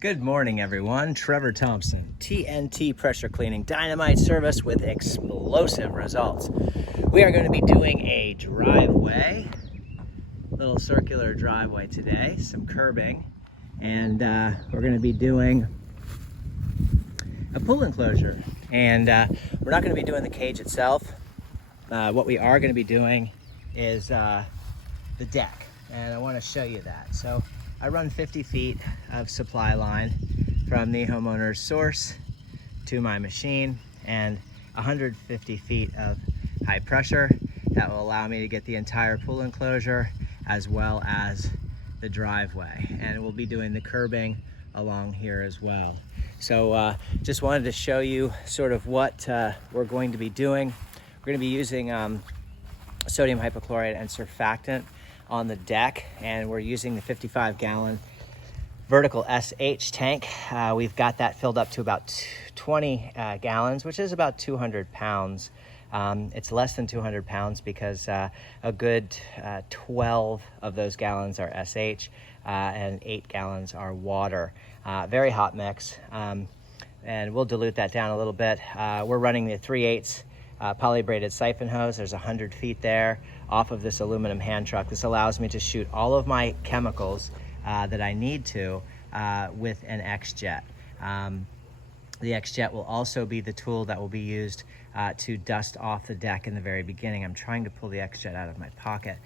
Good morning, everyone. Trevor Thompson, TNT pressure cleaning, dynamite service with explosive results. We are going to be doing a driveway, little circular driveway today, some curbing, and we're going to be doing a pool enclosure. And we're not going to be doing the cage itself. What we are going to be doing is the deck, and I want to show you that. So I run 50 feet of supply line from the homeowner's source to my machine and 150 feet of high pressure that will allow me to get the entire pool enclosure as well as the driveway. And we'll be doing the curbing along here as well. So just wanted to show you sort of what we're going to be doing. We're going to be using sodium hypochlorite and surfactant on the deck, and we're using the 55-gallon vertical SH tank. We've got that filled up to about 20 gallons, which is about 200 pounds. It's less than 200 pounds because a good 12 of those gallons are SH and 8 gallons are water. Very hot mix, and we'll dilute that down a little bit. We're running the 3/8 poly-braided siphon hose. There's 100 feet there off of this aluminum hand truck. This allows me to shoot all of my chemicals that I need to with an XJet. The XJet will also be the tool that will be used to dust off the deck in the very beginning. I'm trying to pull the XJet out of my pocket.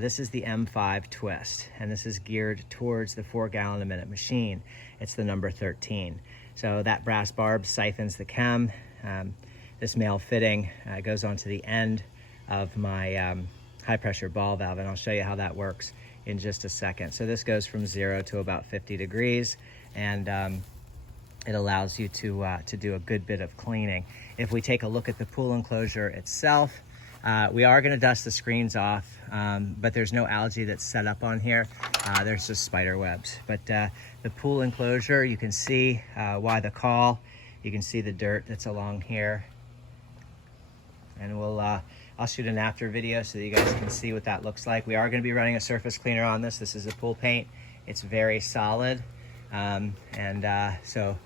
This is the M5 twist, and this is geared towards the 4 gallon a minute machine. It's the number 13. So that brass barb siphons the chem. This male fitting goes onto the end of my high pressure ball valve, and I'll show you how that works in just a second. So this goes from 0 to about 50 degrees, and it allows you to do a good bit of cleaning. If we take a look at the pool enclosure itself, we are going to dust the screens off, but there's no algae that's set up on here. There's just spider webs. But the pool enclosure, you can see why the call. You can see the dirt that's along here. And I'll shoot an after video so that you guys can see what that looks like. We are going to be running a surface cleaner on this. This is a pool paint. It's very solid. So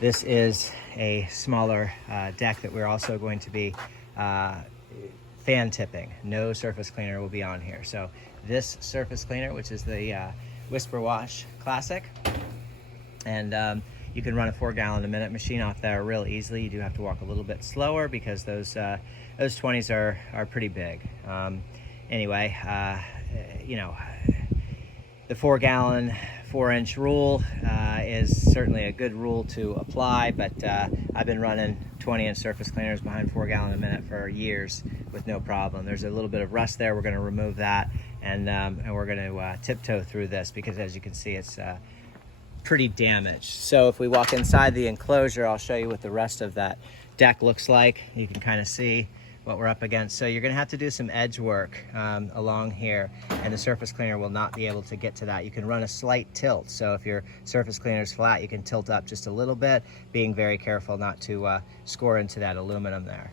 this is a smaller deck that we're also going to be fan tipping. No surface cleaner will be on here. So this surface cleaner, which is the Whisper Wash Classic, and you can run a 4 gallon a minute machine off there real easily. You do have to walk a little bit slower because those 20s are pretty big. Anyway, you know, the 4 gallon 4-inch rule is certainly a good rule to apply, but I've been running 20-inch surface cleaners behind 4 gallon a minute for years with no problem. There's a little bit of rust there. We're going to remove that, and we're going to tiptoe through this because, as you can see, it's pretty damaged. So if we walk inside the enclosure, I'll show you what the rest of that deck looks like. You can kind of see what we're up against. So you're going to have to do some edge work along here, and the surface cleaner will not be able to get to that. You can run a slight tilt. So if your surface cleaner is flat, you can tilt up just a little bit, being very careful not to score into that aluminum there.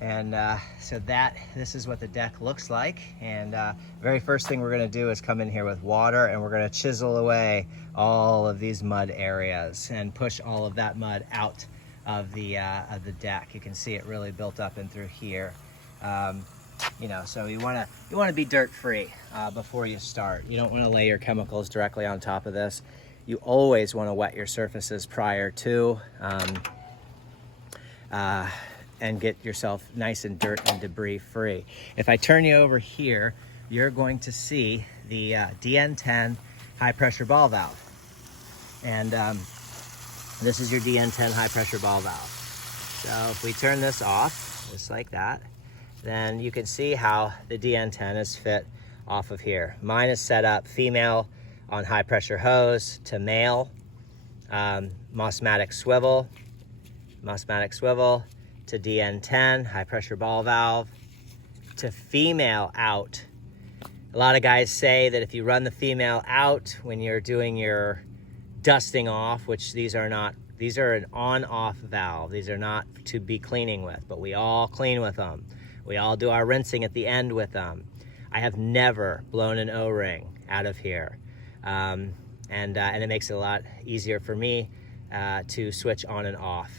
And so this is what the deck looks like. And very first thing we're going to do is come in here with water, and we're going to chisel away all of these mud areas and push all of that mud out of the deck. You can see it really built up in through here. You know, so you want to be dirt free before you start. You don't want to lay your chemicals directly on top of this. You always want to wet your surfaces prior to and get yourself nice and dirt and debris free. If I turn you over here, you're going to see the DN10 high pressure ball valve. And this is your DN10 high pressure ball valve. So if we turn this off, just like that, then you can see how the DN10 is fit off of here. Mine is set up female on high pressure hose to male, mosmatic swivel to DN10 high pressure ball valve to female out. A lot of guys say that if you run the female out when you're doing your dusting off, which these are an on-off valve. These are not to be cleaning with, but we all clean with them. We all do our rinsing at the end with them. I have never blown an O-ring out of here. and it makes it a lot easier for me to switch on and off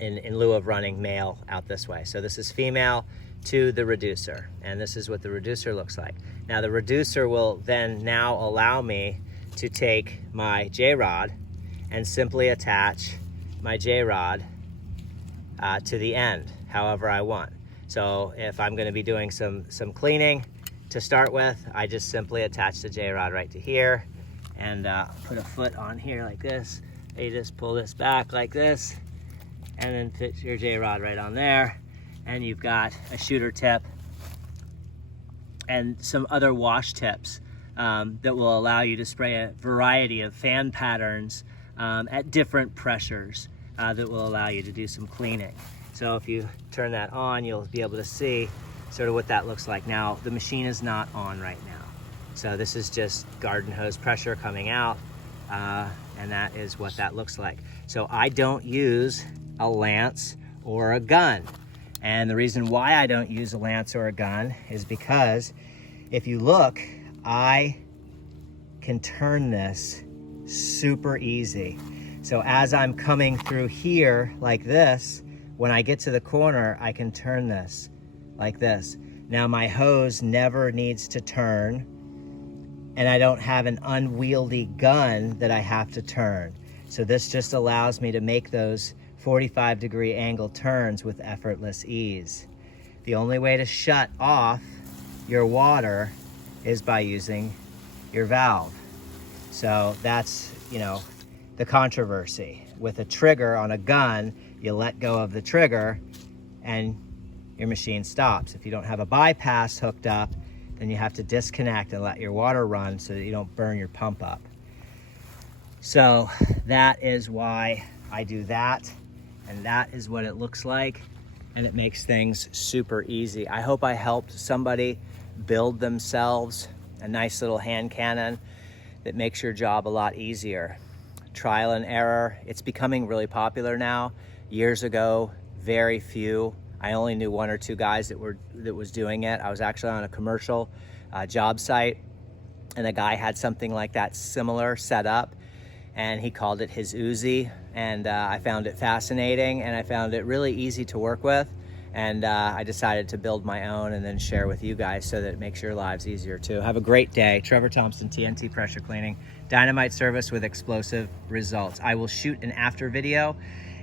in lieu of running male out this way. So this is female to the reducer, and this is what the reducer looks like. Now the reducer will then now allow me to take my jrod and simply attach my jrod to the end however I want. So if I'm going to be doing some cleaning to start with, I just simply attach the jrod right to here and put a foot on here like this. You just pull this back like this and then fit your jrod right on there, and you've got a shooter tip and some other wash tips that will allow you to spray a variety of fan patterns at different pressures that will allow you to do some cleaning. So if you turn that on, you'll be able to see sort of what that looks like. Now, the machine is not on right now. So this is just garden hose pressure coming out, and that is what that looks like. So I don't use a lance or a gun. And the reason why I don't use a lance or a gun is because if you look, I can turn this super easy. So as I'm coming through here like this, when I get to the corner, I can turn this like this. Now my hose never needs to turn, and I don't have an unwieldy gun that I have to turn. So this just allows me to make those 45-degree angle turns with effortless ease. The only way to shut off your water is by using your valve. So that's, you know, the controversy. With a trigger on a gun, you let go of the trigger and your machine stops. If you don't have a bypass hooked up, then you have to disconnect and let your water run so that you don't burn your pump up. So that is why I do that, and that is what it looks like, and it makes things super easy. I hope I helped somebody build themselves a nice little hand cannon that makes your job a lot easier. Trial and error. It's becoming really popular now. Years ago, very few. I only knew one or two guys that was doing it. I was actually on a commercial job site, and a guy had something like that similar set up, and he called it his Uzi, and I found it fascinating, and I found it really easy to work with, and I decided to build my own and then share with you guys so that it makes your lives easier too. Have a great day. Trevor Thompson, TNT Pressure Cleaning, dynamite service with explosive results. I will shoot an after video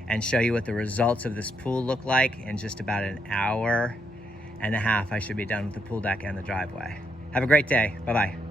and show you what the results of this pool look like in just about an hour and a half. I should be done with the pool deck and the driveway. Have a great day. Bye-bye.